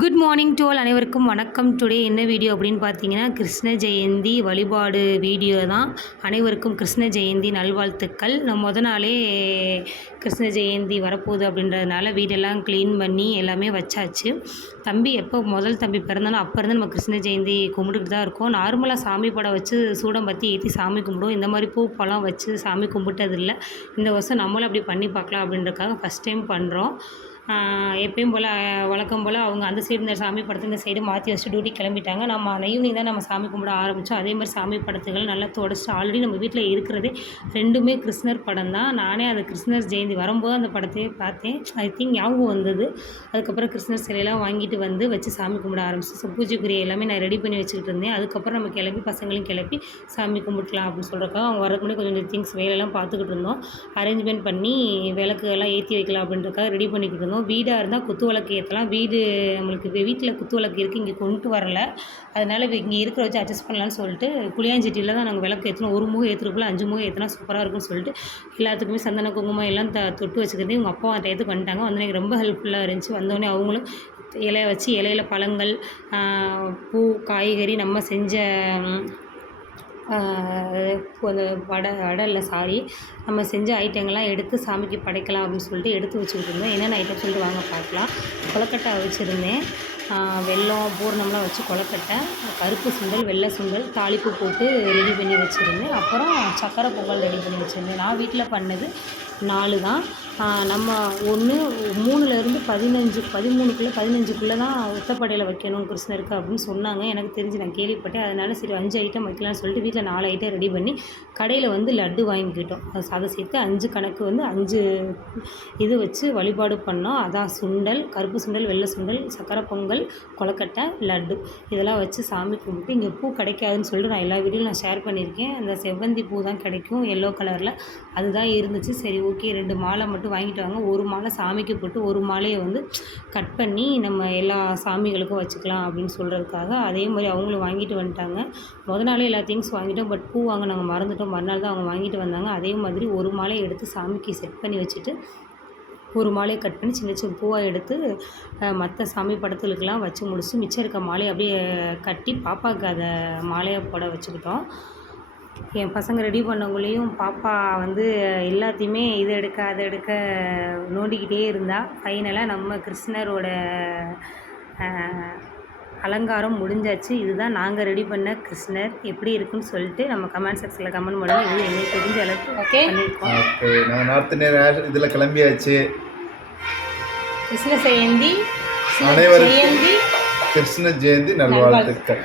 Good morning to all அனைவருக்கும் வணக்கம். Today என்ன வீடியோ அப்படின்னு பார்த்தீங்கன்னா கிருஷ்ண ஜெயந்தி வழிபாடு வீடியோ தான். அனைவருக்கும் கிருஷ்ண ஜெயந்தி நல்வாழ்த்துக்கள். நான் முத நாளே கிருஷ்ண ஜெயந்தி வரப்போகுது அப்படின்றதுனால வீடெல்லாம் க்ளீன் பண்ணி எல்லாமே வச்சாச்சு. தம்பி எப்போ முதல் தம்பி பிறந்தாலும் அப்போ இருந்து நம்ம கிருஷ்ண ஜெயந்தி கும்பிட்டுட்டு தான் இருக்கோம். நார்மலாக சாமி படம் வச்சு சூடம் பற்றி ஏற்றி சாமி கும்பிடுவோம். இந்த மாதிரி பூ பழம் வச்சு சாமி கும்பிட்டதில்லை. இந்த வருஷம் நம்மளும் அப்படி பண்ணி பார்க்கலாம் அப்படின்றதுக்காக ஃபஸ்ட் டைம் பண்ணுறோம் எப்பயும் போல் வழக்கம் போல் அவங்க அந்த சைடு இந்த சாமி படத்தை இந்த சைடு மாற்றி வச்சுட்டு டியூட்டி கிளம்பிட்டாங்க. நம்ம ஈவினிங் தான் நம்ம சாமி கும்பிட ஆரம்பித்தோம் அதே மாதிரி சாமி படத்துகள் நல்லா தொடச்சிட்டு ஆல்ரெடி நம்ம வீட்டில் இருக்கிறதே ரெண்டுமே கிருஷ்ணர் படம் தான். நானே அது கிருஷ்ணர் ஜெயந்தி வரும்போது அந்த படத்தையே பார்த்தேன். ஐ திங்க் ஞாபகம் வந்தது. அதுக்கப்புறம் கிருஷ்ணர் சிலையெல்லாம் வாங்கிட்டு வந்து வச்சு சாமி கும்பிட ஆரம்பிச்சு. ஸோ பூஜைக்குரிய எல்லாமே நான் ரெடி பண்ணி வச்சுக்கிட்டு இருந்தேன். அதுக்கப்புறம் நம்ம கிளம்பி பசங்களையும் கிளப்பி சாமி கும்பிட்டுலாம் அப்படின்னு சொல்கிறக்காக அவங்க வரதுக்கு முன்னாடி கொஞ்சம் திங்ஸ் வேலையெல்லாம் பார்த்துக்கிட்டு இருந்தோம். அரேஞ்ச்மெண்ட் பண்ணி விளக்கு எல்லாம் ஏற்றி வைக்கலாம் அப்படின்றக்காக ரெடி பண்ணிக்கிட்டு இருந்தோம். வீடாக இருந்தால் குத்து விளக்கு ஏற்றலாம் வீடு நம்மளுக்கு வீட்டில் குத்து விளக்கு இருக்குது இங்கே கொண்டு வரல. அதனால் இங்கே இருக்கிற வச்சு அட்ஜஸ்ட் பண்ணலான்னு சொல்லிட்டு புளியாஞ்சட்டியில் தான் நாங்கள் விளக்கு ஏற்றணும் ஒரு முகம் ஏற்றுறதுக்குள்ள அஞ்சு முகம் ஏற்றினா சூப்பராக இருக்கும்னு சொல்லிட்டு எல்லாத்துக்குமே சந்தன குங்குமம் எல்லாம் த தொட்டு வச்சுக்கிறது எங்கள் அப்பா அந்த டயத்துக்கு வந்துட்டாங்க வந்து எனக்கு ரொம்ப ஹெல்ப்ஃபுல்லாக இருந்துச்சு. வந்தோடனே அவங்களும் இலையை வச்சு இலையில பழங்கள் பூ காய்கறி நம்ம செஞ்ச அந்த வடை வடை இல்லை சாரி நம்ம செஞ்ச ஐட்டங்கள்லாம் எடுத்து சாமிக்கு படைக்கலாம் அப்படின்னு சொல்லிட்டு எடுத்து வச்சுக்கிட்டு இருந்தேன் என்னென்ன ஐட்டம் சொல்லிட்டு வாங்க பார்க்கலாம். கொலக்கட்டை வச்சுருந்தேன். வெள்ளம் வெல்லம் பூர்ணம்லாம் வச்சு கொலக்கட்டை கருப்பு சுண்டல் வெள்ளை சுண்டல் தாளிப்பு போட்டு ரெடி பண்ணி வச்சுருந்தேன். அப்புறம் சக்கரை பொங்கல் ரெடி பண்ணி வச்சுருந்தேன். நான் வீட்டில் பண்ணது நாலு தான். நம்ம ஒன்று மூணுலேருந்து பதினஞ்சு பதிமூணுக்குள்ளே பதினஞ்சுக்குள்ளே தான் ஒத்தப்படையில் வைக்கணும் கிருஷ்ணருக்கு அப்படின்னு சொன்னாங்க. எனக்கு தெரிஞ்சு நான் கேள்விப்பட்டேன். அதனால சரி அஞ்சு ஐட்டம் வைக்கலாம்னு சொல்லிட்டு வீட்டில் நாலு ஐட்டம் ரெடி பண்ணி கடையில் வந்து லட்டு வாங்கிக்கிட்டோம் அது அதை சேர்த்து அஞ்சு கணக்கு வந்து அஞ்சு இது வச்சு வழிபாடு பண்ணோம். அதான் சுண்டல் கருப்பு சுண்டல் வெள்ளை சுண்டல் சக்கரை பொங்கல் கொலக்கட்டை லட்டு இதெல்லாம் வச்சு சாமி கும்பிட்டு இங்கே பூ கிடைக்காதுன்னு சொல்லிட்டு நான் எல்லா வீடியோவும் நான் ஷேர் பண்ணியிருக்கேன். அந்த செவ்வந்தி பூ தான் கிடைக்கும் எல்லோ கலரில் அதுதான் இருந்துச்சு. சரி ஓகே ரெண்டு மாலை மட்டும் வாங்கிட்டு வாங்க. ஒரு மாலை சாமிக்கு போட்டு ஒரு மாலையை வந்து கட் பண்ணி நம்ம எல்லா சாமிகளுக்கும் வச்சுக்கலாம் அப்படின்னு சொல்கிறதுக்காக அதே மாதிரி அவங்களும் வாங்கிட்டு வந்துட்டாங்க. முத நாளே எல்லா திங்ஸ் வாங்கிட்டோம். பட் பூ வாங்க நாங்கள் மறந்துட்டோம். மறுநாள் தான் அவங்க வாங்கிட்டு வந்தாங்க. அதே மாதிரி ஒரு மாலையை எடுத்து சாமிக்கு செட் பண்ணி வச்சுட்டு ஒரு மாலையை கட் பண்ணி சின்ன சின்ன பூவாக எடுத்து மற்ற சாமி படத்துகளுக்கெல்லாம் வச்சு முடிச்சு மிச்சம் இருக்க மாலையை அப்படியே கட்டி பாப்பாவுக்கு அதை மாலையை போட வச்சுக்கிட்டோம். என் பசங்க ரெடி பண்ணவங்களையும் பாப்பா வந்து எல்லாத்தையுமே இது எடுக்க அதை எடுக்க நோண்டிக்கிட்டே இருந்தா ஃபைனலாக நம்ம கிருஷ்ணரோட அலங்காரம் முடிஞ்சாச்சு. இதுதான் நாங்கள் ரெடி பண்ண கிருஷ்ணர் எப்படி இருக்குன்னு சொல்லிட்டு நம்ம கமெண்ட் செக்ஷனில் கமெண்ட் பண்ணுவோம் இது எங்களுக்கு தெரிஞ்ச அளவுக்கு ஓகே ஓகே நம்ம நார்த் நேரம் இதில் கிளம்பியாச்சு. கிருஷ்ண ஜெயந்தி அனைவருக்கும் ஜெயந்தி. கிருஷ்ண ஜெயந்தி நல்வாழ்த்துக்கள்.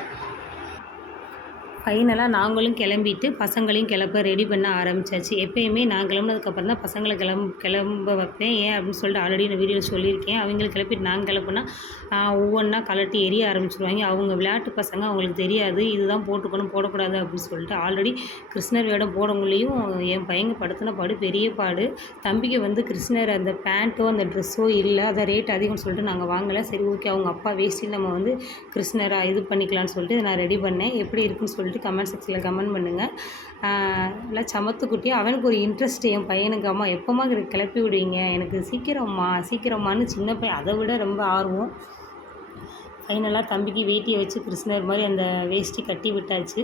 ஃபைனலாக நாங்களும் கிளம்பிட்டு பசங்களையும் கிளப்ப ரெடி பண்ண ஆரம்பிச்சாச்சு. எப்பயுமே நான் கிளம்புனதுக்கப்புறம் தான் பசங்களை கிளம்ப கிளம்ப வைப்பேன். ஏன் அப்படின்னு சொல்லிட்டு ஆல்ரெடி நான் வீடியோவில் சொல்லியிருக்கேன். அவங்கள கிளப்பிட்டு நாங்கள் கிளப்புனா ஒவ்வொன்றா கலட்டி எரிய ஆரம்பிச்சிருவாங்க. அவங்க விளையாட்டு பசங்க அவங்களுக்கு தெரியாது. இதுதான் போட்டுக்கணும் போடக்கூடாது அப்படின்னு சொல்லிட்டு ஆல்ரெடி கிருஷ்ணர் வேடம் போடவங்களையும் என் பையங்க படுத்தின பாடு பெரிய பாடு. தம்பிக்கு வந்து கிருஷ்ணர் அந்த பேண்ட்டோ அந்த ட்ரெஸ்ஸோ இல்லை. அதை ரேட் அதிகம்னு சொல்லிட்டு நாங்கள் வாங்கலை. சரி ஓகே அவங்க அப்பா வேஸ்ட்டில் நம்ம வந்து கிருஷ்ணராக இது பண்ணிக்கலாம்னு சொல்லிட்டு நான் ரெடி பண்ணேன். எப்படி இருக்குன்னு சொல்லிட்டு கமெண்ட் செக்ஷனில் கமெண்ட் பண்ணுங்கள் நல்லா சமத்து குட்டி. அவனுக்கு ஒரு இன்ட்ரெஸ்ட் என் பையனுக்கு. அம்மா எப்போம்மா கிளப்பி விடுவீங்க? எனக்கு சீக்கிரம்மா சீக்கிரமானு சின்ன பையன். அதை விட ரொம்ப ஆர்வம். ஃபைனலாக தம்பிக்கு வேட்டியை வச்சு கிருஷ்ணர் மாதிரி அந்த வேஷ்டி கட்டி விட்டாச்சு.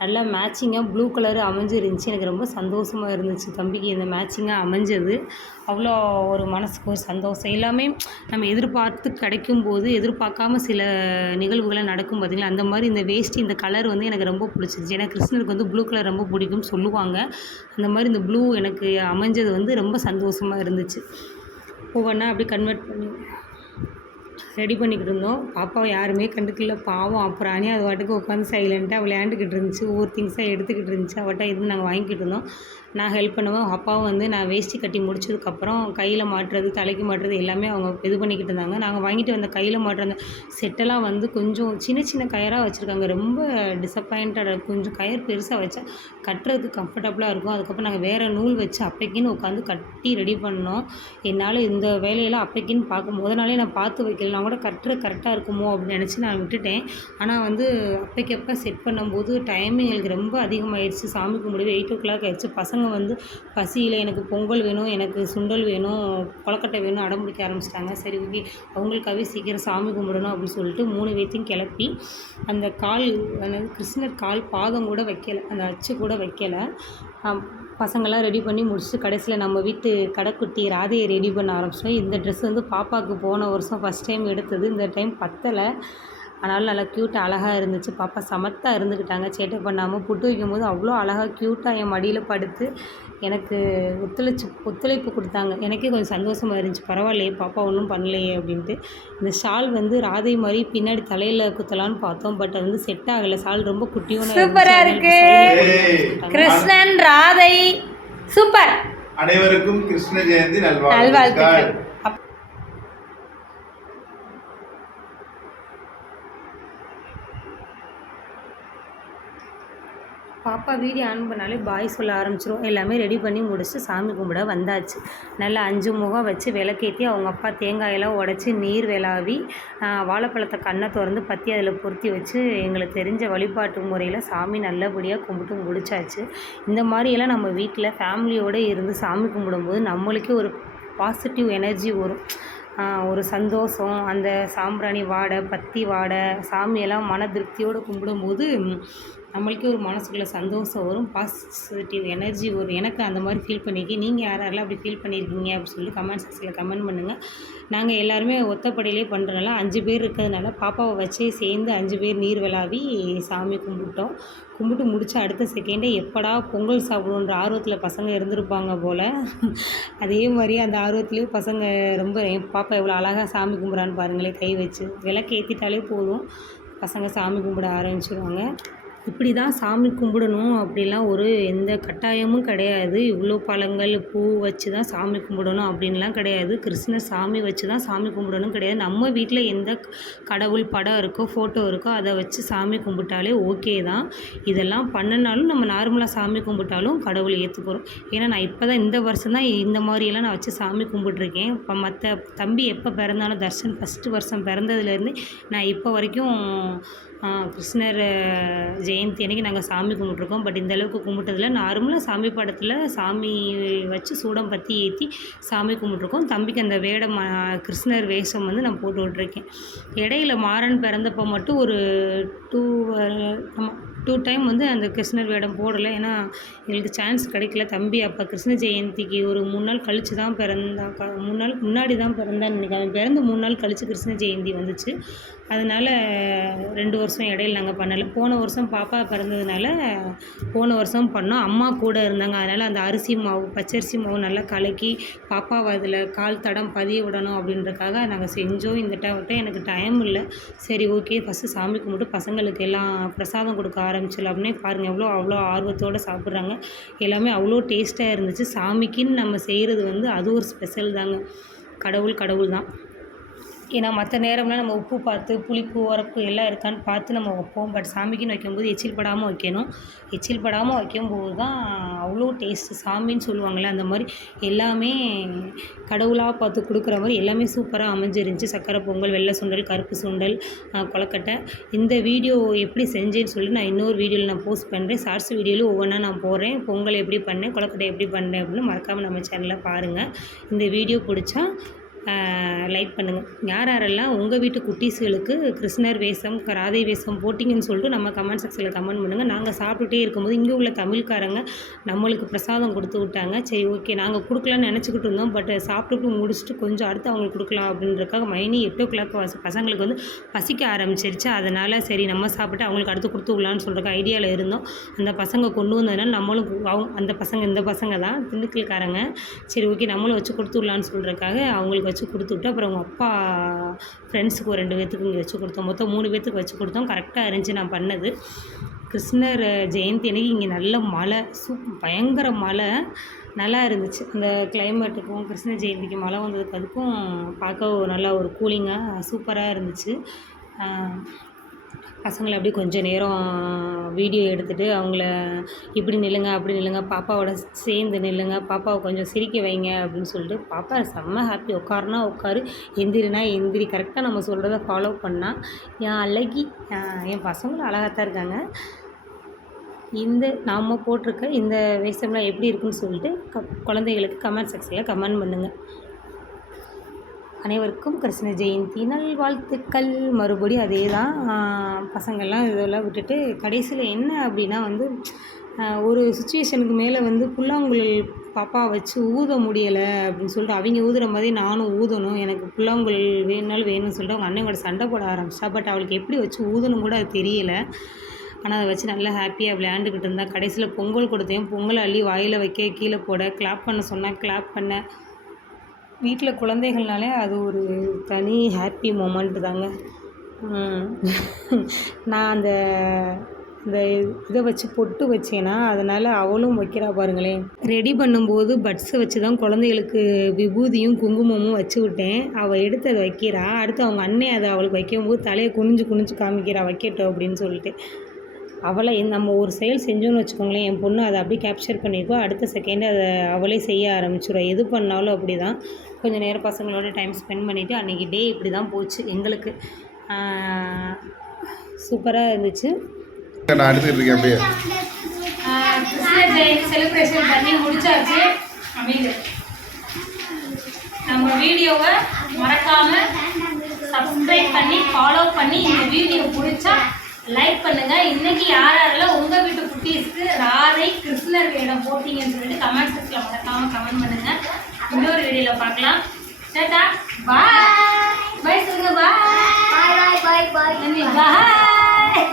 நல்லா மேட்சிங்காக ப்ளூ கலர் அமைஞ்சிருந்துச்சு. எனக்கு ரொம்ப சந்தோஷமாக இருந்துச்சு தம்பிக்கு இந்த மேட்சிங்காக அமைஞ்சது. அவ்வளோ ஒரு மனசுக்கு ஒரு சந்தோஷம். எல்லாமே நம்ம எதிர்பார்த்து கிடைக்கும் போது எதிர்பார்க்காம சில நிகழ்வுகளை நடக்கும் பார்த்தீங்களா அந்த மாதிரி இந்த வேஷ்டி இந்த கலர் வந்து எனக்கு ரொம்ப பிடிச்சிருச்சு ஏன்னா கிருஷ்ணருக்கு வந்து ப்ளூ கலர் ரொம்ப பிடிக்கும்னு சொல்லுவாங்க. அந்த மாதிரி இந்த ப்ளூ எனக்கு அமைஞ்சது வந்து ரொம்ப சந்தோஷமாக இருந்துச்சு. ஒவ்வொன்றா அப்படி கன்வெர்ட் பண்ணி ரெடி பண்ணிக்கிட்டு இருந்தோம் பாப்பாவை யாருமே கண்டுக்கல. பாவம் அப்புறம் அது வாட்டுக்கு உட்காந்து சைலண்ட்டாக விளையாண்டுக்கிட்டு இருந்துச்சு. ஒவ்வொரு திங்ஸாக எடுத்துக்கிட்டு இருந்துச்சு. அவட்ட இருந்து நாங்கள் வாங்கிக்கிட்டு இருந்தோம். நான் ஹெல்ப் பண்ணுவேன். அப்பாவும் வந்து நான் வேஷ்டி கட்டி முடிச்சதுக்கப்புறம் கையில் மாட்டுறது தலைக்கு மாட்டுறது எல்லாமே அவங்க இது பண்ணிக்கிட்டு இருந்தாங்க. நாங்கள் வாங்கிட்டு வந்த கையில் மாட்டுற அந்த செட்டெல்லாம் வந்து கொஞ்சம் சின்ன சின்ன கயராக வச்சுருக்காங்க. ரொம்ப டிசப்பாயிண்டடாக கொஞ்சம் கயர் பெருசாக வச்சா கட்டுறதுக்கு கம்ஃபர்டபுளாக இருக்கும். அதுக்கப்புறம் நாங்கள் வேறு நூல் வச்சு அப்பைக்குன்னு உட்காந்து கட்டி ரெடி பண்ணோம். என்னால் இந்த வேலையெல்லாம் அப்பைக்குன்னு பார்க்கும் முத நாளே நான் பார்த்து வைக்கல. நான் கூட கட்டுற கரெக்டாக இருக்குமோ அப்படின்னு நினச்சி நான் விட்டுட்டேன். ஆனால் வந்து அப்பைக்கப்போ செட் பண்ணும்போது டைமிங் எங்களுக்கு ரொம்ப அதிகமாகிடுச்சு சாமி கும்பிடுவே எயிட் ஓ கிளாக் ஆயிடுச்சு. பசங்க பசங்க வந்து பசியில் எனக்கு பொங்கல் வேணும் எனக்கு சுண்டல் வேணும் கொலக்கட்டை வேணும் அடம் பிடிக்க ஆரம்பிச்சிட்டாங்க. சரி ஓகே அவங்களுக்காகவே சீக்கிரம் சாமி கும்பிடணும் அப்படின்னு சொல்லிட்டு மூணு பேர்த்தையும் கிளப்பி அந்த கால் அதாவது கிருஷ்ணர் கால் பாதம் கூட வைக்கலை அந்த அச்சு கூட வைக்கலை. பசங்களாம் ரெடி பண்ணி முடிச்சுட்டு கடைசியில் நம்ம வீட்டு கடைக்குட்டி ராதையை ரெடி பண்ண ஆரம்பிச்சிட்டோம். இந்த ட்ரெஸ் வந்து பாப்பாவுக்கு போன வருஷம் ஃபஸ்ட் டைம் எடுத்தது. இந்த டைம் பத்தலை. ஆனாலும் நல்லா க்யூட்டாக அழகாக இருந்துச்சு. பாப்பா சமத்தாக இருந்துக்கிட்டாங்க சேட்டை பண்ணாமல் புட்டு வைக்கும்போது அவ்வளோ அழகாக க்யூட்டாக என் மடியில் படுத்து எனக்கு ஒத்துழைச்சு ஒத்துழைப்பு கொடுத்தாங்க. எனக்கே கொஞ்சம் சந்தோஷமாக இருந்துச்சு. பரவாயில்லையே பாப்பா ஒன்றும் பண்ணலையே அப்படின்ட்டு. இந்த ஷால் வந்து ராதை மாதிரி பின்னாடி தலையில் குத்தலான்னு பார்த்தோம். பட் அது வந்து செட் ஆகலை. ஷால் ரொம்ப குட்டியோட சூப்பரா இருக்கு. கிருஷ்ணன் ராதை. சூப்பர் அனைவருக்கும் கிருஷ்ண ஜெயந்தி நல்வாழ்த்துக்கள் நல்வாழ்த்துக்கள் அப்- பாப்பா வீடியோ ஆன் பண்ணாலே பாய் சொல்ல ஆரம்பிச்சிரும். எல்லாமே ரெடி பண்ணி முடிச்சுட்டு சாமி கும்பிட வந்தாச்சு. நல்லா அஞ்சு முகம் வச்சு விளக்கேற்றி அவங்க அப்பா தேங்காயெல்லாம் உடச்சி நீர் விளாவி வாழைப்பழத்தை கண்ணை திறந்து பற்றி அதில் பொருத்தி வச்சு எங்களுக்கு தெரிஞ்ச வழிபாட்டு முறையில் சாமி நல்லபடியாக கும்பிட்டு முடிச்சாச்சு. இந்த மாதிரியெல்லாம் நம்ம வீட்டில் ஃபேமிலியோடு இருந்து சாமி கும்பிடும்போது நம்மளுக்கே ஒரு பாசிட்டிவ் எனர்ஜி வரும். ஒரு சந்தோஷம். அந்த சாம்பிராணி வாடை பத்தி வாடை சாமியெல்லாம் மன திருப்தியோடு கும்பிடும்போது நம்மளுக்கே ஒரு மனசுக்குள்ள சந்தோஷம் வரும். பாசிட்டிவ் எனர்ஜி வரும். எனக்கு அந்த மாதிரி ஃபீல் பண்ணியிருக்கேன் நீங்கள் யார் யாரெல்லாம் அப்படி ஃபீல் பண்ணியிருக்கீங்க அப்படின்னு சொல்லி கமெண்ட் செக்ஷனில் கமெண்ட் பண்ணுங்கள் நாங்கள் எல்லாருமே ஒத்தப்படையிலே பண்ணுறதுனால அஞ்சு பேர் இருக்கிறதுனால பாப்பாவை வச்சே சேர்ந்து அஞ்சு பேர் நீர் விளாவி சாமி கும்பிட்டோம். கும்பிட்டு முடிச்ச அடுத்த செகண்டே எப்படா பொங்கல் சாப்பிடுவோன்ற ஆர்வத்தில் பசங்க இருந்திருப்பாங்க போல். அதே மாதிரி அந்த ஆர்வத்துலேயும் பசங்க ரொம்ப என் பாப்பா எவ்வளோ அழகாக சாமி கும்பிட்றான்னு பாருங்களேன் கை வச்சு விளக்கு ஏற்றிட்டாலே போதும். பசங்க சாமி கும்பிட ஆரம்பிச்சிருவாங்க. இப்படி தான் சாமி கும்பிடணும் அப்படிலாம் ஒரு எந்த கட்டாயமும் கிடையாது. இவ்வளோ பழங்கள் பூ வச்சு தான் சாமி கும்பிடணும் அப்படின்லாம் கிடையாது. கிருஷ்ணர் சாமி வச்சு தான் சாமி கும்பிடணும் கிடையாது. நம்ம வீட்டில் எந்த கடவுள் படம் இருக்கோ ஃபோட்டோ இருக்கோ அதை வச்சு சாமி கும்பிட்டாலே ஓகே தான். இதெல்லாம் பண்ணனாலும் நம்ம நார்மலாக சாமி கும்பிட்டாலும் கடவுளை ஏற்றுக்கிறோம் ஏன்னா நான் இப்போ தான் இந்த வருஷம் தான் இந்த மாதிரியெல்லாம் நான் வச்சு சாமி கும்பிட்ருக்கேன் இப்போ மற்ற தம்பி எப்போ பிறந்தாலும் தர்ஷன் ஃபஸ்ட்டு வருஷம் பிறந்ததுலேருந்து நான் இப்போ வரைக்கும் கிருஷ்ணர் ஜெயந்தி அன்னைக்கு நாங்கள் சாமி கும்பிட்ருக்கோம் பட் இந்த அளவுக்கு கும்பிட்டதில்ல. நார்மலாக சாமி படத்தில் சாமி வச்சு சூடம் பற்றி ஏற்றி சாமி கும்பிட்ருக்கோம் தம்பிக்கு அந்த வேடம் கிருஷ்ணர் வேஷம் வந்து நான் போட்டு விட்ருக்கேன் இடையில மாறன் பிறந்தப்போ மட்டும் ஒரு டூ ஆமாம் டூ டைம் வந்து அந்த கிருஷ்ணர் வேடம் போடலை. ஏன்னா எங்களுக்கு சான்ஸ் கிடைக்கல. தம்பி அப்போ கிருஷ்ண ஜெயந்திக்கு ஒரு மூணு நாள் கழித்து தான் பிறந்தா க- மூணு நாள் முன்னாடி தான் பிறந்தான்னு நினைக்கிறேன். அவன் பிறந்து மூணு நாள் கழித்து கிருஷ்ண ஜெயந்தி வந்துச்சு. அதனால் ரெண்டு வருஷம் இடையில நாங்கள் பண்ணலை. போன வருஷம் பாப்பா பிறந்ததுனால போன வருஷம் பண்ணோம். அம்மா கூட இருந்தாங்க. அதனால் அந்த அரிசி மாவு பச்சரிசி மாவு நல்லா கலக்கி பாப்பாவை அதில் கால் தடம் பதிய விடணும் அப்படின்றக்காக நாங்கள் செஞ்சோம். இந்த டைம் எனக்கு டைம் இல்லை. சரி ஓகே ஃபஸ்ட்டு சாமி கும்பிட்டு பசங்களுக்கு எல்லாம் பிரசாதம் கொடுக்க ஆரம்பிச்சிடலாம் அப்படின்னே பாருங்கள் எவ்வளோ அவ்வளோ ஆர்வத்தோடு சாப்பிட்றாங்க. எல்லாமே அவ்வளோ டேஸ்ட்டாக இருந்துச்சு. சாமிக்குன்னு நம்ம செய்கிறது வந்து அது ஒரு ஸ்பெஷல் தாங்க. கடவுள் கடவுள் தான் ஏன்னா மற்ற நேரம்லாம் நம்ம உப்பு பார்த்து புளிப்பு உரப்பு எல்லாம் இருக்கான்னு பார்த்து நம்ம வைப்போம். பட் சாமிக்குன்னு வைக்கும்போது எச்சில் படாமல் வைக்கணும். எச்சில் படாமல் வைக்கும்போது தான் அவ்வளோ டேஸ்ட்டு சாமின்னு சொல்லுவாங்கள்ல அந்த மாதிரி எல்லாமே கடவுளாக பார்த்து கொடுக்குற மாதிரி எல்லாமே சூப்பராக அமைஞ்சிருந்துச்சி. சக்கரை பொங்கல் வெள்ளை சுண்டல் கருப்பு சுண்டல் கொலக்கட்டை கொழுக்கட்டை. இந்த வீடியோ எப்படி செஞ்சேன்னு சொல்லி நான் இன்னொரு வீடியோவில் நான் போஸ்ட் பண்ணுறேன் ஷார்ட்ஸ் வீடியோவில் ஒவ்வொன்றா நான் போடுறேன். பொங்கல் எப்படி பண்ணேன் கொலக்கட்டை எப்படி பண்ணேன் அப்படின்னு மறக்காமல் நம்ம சேனலில் பாருங்கள் இந்த வீடியோ பிடிச்சா லைக் பண்ணுங்கள் யார் யாரெல்லாம் உங்கள் வீட்டு குட்டீஸ்களுக்கு கிருஷ்ணர் வேஷம் ராதை வேஷம் போட்டிங்கன்னு சொல்லிட்டு நம்ம கமெண்ட் செக்ஷனில் கமெண்ட் பண்ணுங்கள் நாங்கள் சாப்பிட்டுட்டே இருக்கும்போது இங்கே உள்ள தமிழ்காரங்க நம்மளுக்கு பிரசாதம் கொடுத்து விட்டாங்க. சரி ஓகே நாங்கள் கொடுக்கலான்னு நினச்சிக்கிட்டு இருந்தோம். பட் சாப்பிட்டுட்டு முடிச்சுட்டு கொஞ்சம் அடுத்து அவங்களுக்கு கொடுக்கலாம் அப்படின்றக்காக மைனி எட்டு ஓ கிளாக் பசங்களுக்கு வந்து பசிக்க ஆரம்பிச்சிருச்சு. அதனால் சரி நம்ம சாப்பிட்டு அவங்களுக்கு அடுத்து கொடுத்து விடலான்னு சொல்கிற ஐடியாவில் இருந்தோம். அந்த பசங்க கொண்டு வந்ததுனால நம்மளும் அவங்க அந்த பசங்க இந்த பசங்க தான் திண்டுக்கல்காரங்க. சரி ஓகே நம்மளும் வச்சு கொடுத்து விடலான்னு சொல்கிறக்காக அவங்களுக்கு வச்சு கொடுத்துட்டு அப்புறம் அவங்க அப்பா ஃப்ரெண்ட்ஸுக்கு ஒரு ரெண்டு பேர்த்துக்கு இங்கே வச்சு கொடுத்தோம். மொத்தம் மூணு பேர்த்துக்கு வச்சு கொடுத்தோம். கரெக்டாக இருந்துச்சு நான் பண்ணது. கிருஷ்ணர் ஜெயந்தி அன்னைக்கு இங்கே நல்ல மழை சூப் பயங்கர மழை. நல்லா இருந்துச்சு. அந்த கிளைமேட்டுக்கும் கிருஷ்ண ஜெயந்திக்கு மழை வந்ததுக்கு அதுக்கும் பார்க்க ஒரு நல்லா ஒரு கூலிங்காக சூப்பராக இருந்துச்சு. பசங்களை அப்படியே கொஞ்சம் நேரம் வீடியோ எடுத்துகிட்டு அவங்கள இப்படி நில்லுங்க அப்படி நில்லுங்க பாப்பாவோட சேர்ந்து நில்லுங்க பாப்பாவை கொஞ்சம் சிரிக்க வைங்க அப்படின்னு சொல்லிட்டு பாப்பா செம்ம ஹாப்பி உட்காருனா உட்காரு எந்திரினா எந்திரி கரெக்டாக நம்ம சொல்கிறத ஃபாலோ பண்ணால் என் அழகி என் பசங்களும் அழகாக தான் இருக்காங்க. இந்த நாம் போட்டிருக்க இந்த வேஷம்லாம் எப்படி இருக்குன்னு சொல்லிட்டு க குழந்தைகளுக்கு கமெண்ட் செக்ஷனில் கமெண்ட் பண்ணுங்கள் அனைவருக்கும் கிருஷ்ண ஜெயந்தி. நல்வாழ்த்துக்கள். மறுபடியும் அதே தான் பசங்கள்லாம் இதெல்லாம் விட்டுட்டு கடைசியில் என்ன அப்படின்னா வந்து ஒரு சுச்சுவேஷனுக்கு மேலே வந்து புல்லாங்குழல் பாப்பா வச்சு ஊத முடியலை அப்படின்னு சொல்லிட்டு அவங்க ஊதுற மாதிரி நானும் ஊதணும் எனக்கு புல்லாங்குழல் வேணுனாலும் வேணும்னு சொல்லிட்டு அவங்க அண்ணன் கூட சண்டை போட ஆரம்பிச்சா பட் அவளுக்கு எப்படி வச்சு ஊதணும் கூட அது தெரியல. ஆனால் அதை வச்சு நல்லா ஹாப்பியாக விளையாண்டுக்கிட்டு இருந்தா. கடைசியில் பொங்கல் கொடுத்தேன். பொங்கல் அள்ளி வாயில் வைக்க கீழே போட கிளாப் பண்ண சொன்னால் கிளாப் பண்ண. வீட்டில் குழந்தைகள்னாலே அது ஒரு தனி ஹாப்பி மொமெண்ட் தாங்க. நான் அந்த இந்த இதை வச்சு பொட்டு வச்சேன்னா அதனால் அவளும் வைக்கிறா பாருங்களேன். ரெடி பண்ணும்போது பட்ஸை வச்சு தான் குழந்தைகளுக்கு விபூதியும் குங்குமமும் வச்சு விட்டேன். அவள் எடுத்து அதை வைக்கிறா. அடுத்து அவங்க அண்ணன் அதை அவளுக்கு வைக்கும்போது தலையை குனிஞ்சு குனிஞ்சு காமிக்கிறா வைக்கட்டும் அப்படின்னு சொல்லிட்டு. அவளை நம்ம ஒரு செயல் செஞ்சோன்னு வச்சுக்கோங்களேன் என் பொண்ணு அதை அப்படியே கேப்சர் பண்ணியிருக்கோ அடுத்த செகண்டு அதை அவளே செய்ய ஆரம்பிச்சிடும் எது பண்ணாலும் அப்படி தான் கொஞ்சம் நேரம் பசங்களோட டைம் ஸ்பெண்ட் பண்ணிவிட்டு அன்றைக்கி டே இப்படி தான் போச்சு எங்களுக்கு. சூப்பராக இருந்துச்சு. நான் எடுத்துக்கிட்டு இருக்கேன் அப்படியே. கிருஷ்ண ஜெயந்தி செலிப்ரேஷன் பண்ணி முடிச்சாச்சு. அமைது. நம்ம வீடியோவை மறக்காம சப்ஸ்கிரைப் பண்ணி ஃபாலோ பண்ணி இந்த வீடியோ பிடிச்சா லைக் பண்ணுங்க. இன்னைக்கு யார் யாரெல்லாம் உங்க வீட்டு குட்டீஸ்க்கு ராதை கிருஷ்ணர் வேடம் போட்டீங்கன்னு சொல்லிட்டு கமெண்ட் செக்ஷன்ல மறக்காம கமெண்ட் பண்ணுங்க. இன்னொரு வீடியோல பார்க்கலாம். டாடா பாய் பாய் சொல்லுங்க பாய் பாய் பாய் பாய் பாய்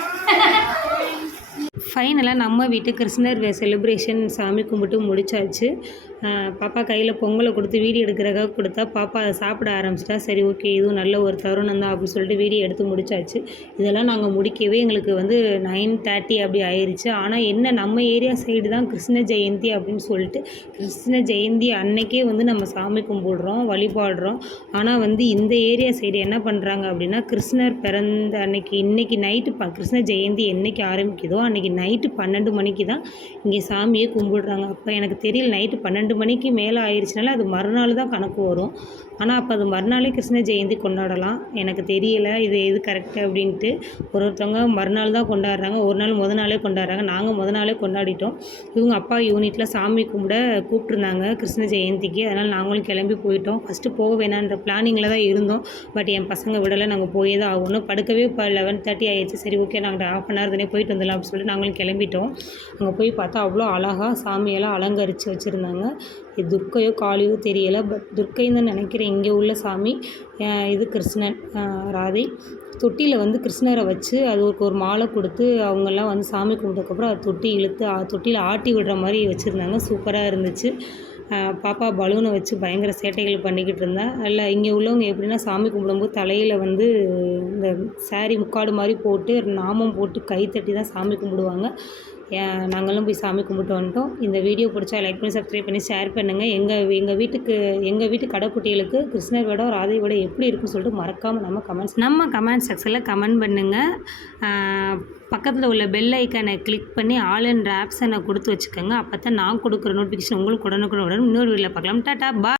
ஃபைனலாக நம்ம வீட்டு கிருஷ்ணர் செலிப்ரேஷன் சாமி கும்பிட்டு முடிச்சாச்சு. ஆஹ் பாப்பா கையில் பொங்கலை கொடுத்து வீடியோ எடுக்கிறக்காக கொடுத்தா பாப்பா அதை சாப்பிட ஆரம்பிச்சிட்டா. சரி ஓகே இதுவும் நல்ல ஒரு தருணம் தான் அப்படின்னு சொல்லிட்டு வீடியோ எடுத்து முடிச்சாச்சு. இதெல்லாம் நாங்கள் முடிக்கவே எங்களுக்கு வந்து நைன் தேர்ட்டி அப்படி ஆயிடுச்சு ஆனால் என்ன நம்ம ஏரியா சைடு தான் கிருஷ்ண ஜெயந்தி அப்படின்னு சொல்லிட்டு கிருஷ்ண ஜெயந்தி அன்னைக்கே வந்து நம்ம சாமி கும்பிடுறோம் வழிபாடுறோம். ஆனால் வந்து இந்த ஏரியா சைடு என்ன பண்ணுறாங்க அப்படின்னா கிருஷ்ணர் பிறந்த அன்னைக்கு இன்னைக்கு நைட்டு ப கிருஷ்ண ஜெயந்தி என்றைக்கு ஆரம்பிக்குதோ அன்னைக்கு நைட்டு பன்னெண்டு மணிக்கு தான் இங்கே சாமியை கும்பிடுறாங்க. அப்போ எனக்கு தெரியல நைட்டு பன்னெண்டு மணிக்கு மேலே ஆயிடுச்சுனால அது மறுநாள் தான் கணக்கு வரும். ஆனால் அப்போ அது மறுநாளே கிருஷ்ண ஜெயந்தி கொண்டாடலாம். எனக்கு தெரியல இது எது கரெக்டு அப்படின்ட்டு. ஒரு ஒருத்தவங்க மறுநாள் தான் கொண்டாடுறாங்க. ஒரு நாள் முத நாளே கொண்டாடுறாங்க. நாங்கள் முத நாளே கொண்டாடிட்டோம். இவங்க அப்பா யூனிட்டில் சாமி கும்பிட கூப்பிட்ருந்தாங்க கிருஷ்ண ஜெயந்திக்கு. அதனால் நாங்களும் கிளம்பி போயிட்டோம். ஃபஸ்ட்டு போக வேணான்ற பிளானிங்கில் தான் இருந்தோம். பட் என் பசங்க விடலை. நாங்கள் போயே தான் ஆகணும். படுக்கவே இப்போ லெவன் தேர்ட்டி ஆகிடுச்சு சரி ஓகே நாங்கள் ஆஃப் அன் ஹவர் தானே போயிட்டு வந்துடலாம் அப்படின்னு சொல்லிட்டு நாங்களும் கிளம்பிட்டோம். அங்கே போய் பார்த்தா அவ்வளோ அழகாக சாமியெல்லாம் அலங்கரித்து வச்சுருந்தாங்க. இது துர்க்கையோ காளியோ தெரியலை பட் துர்க்கைன்னு நினைக்கிறேன் இங்கே உள்ள சாமி இது கிருஷ்ணன் ராதை. தொட்டியில் வந்து கிருஷ்ணரை வச்சு அதுக்கு ஒரு மாலை கொடுத்து அவங்கெல்லாம் வந்து சாமி கும்பிட்டதுக்கப்புறம் அது தொட்டி இழுத்து ஆ- தொட்டியில் ஆட்டி விடுற மாதிரி வச்சுருந்தாங்க. சூப்பராக இருந்துச்சு. பாப்பா பலூனை வச்சு பயங்கர சேட்டைகள் பண்ணிக்கிட்டு இருந்தேன் அதில் இங்கே உள்ளவங்க எப்படின்னா சாமி கும்பிடும்போது தலையில் வந்து இந்த சாரி முக்காடு மாதிரி போட்டு நாமம் போட்டு கை தட்டி தான் சாமி கும்பிடுவாங்க. நாங்களும் போய் சாமி கும்பிட்டு வந்துட்டோம். இந்த வீடியோ பிடிச்சா லைக் பண்ணி சப்ஸ்கிரைப் பண்ணி ஷேர் பண்ணுங்கள் எங்கள் எங்கள் வீட்டுக்கு எங்கள் வீட்டு கடைக்குட்டிகளுக்கு கிருஷ்ணர் விட ராதை விட எப்படி இருக்குன்னு சொல்லிட்டு மறக்காமல் நம்ம கமெண்ட்ஸ் நம்ம கமெண்ட் செக்ஷனில் கமெண்ட் பண்ணுங்கள் பக்கத்தில் உள்ள பெல் ஐக்கானை கிளிக் பண்ணி ஆல் என்ற ஆப்ஷனை கொடுத்து வச்சுக்கோங்க. அப்போ தான் நான் கொடுக்குற நோட்டிஃபிகேஷன் உங்களுக்கு உடனுக்குடன் உடனே இன்னொரு வீடியோவில் பார்க்கலாம். டாட்டா பா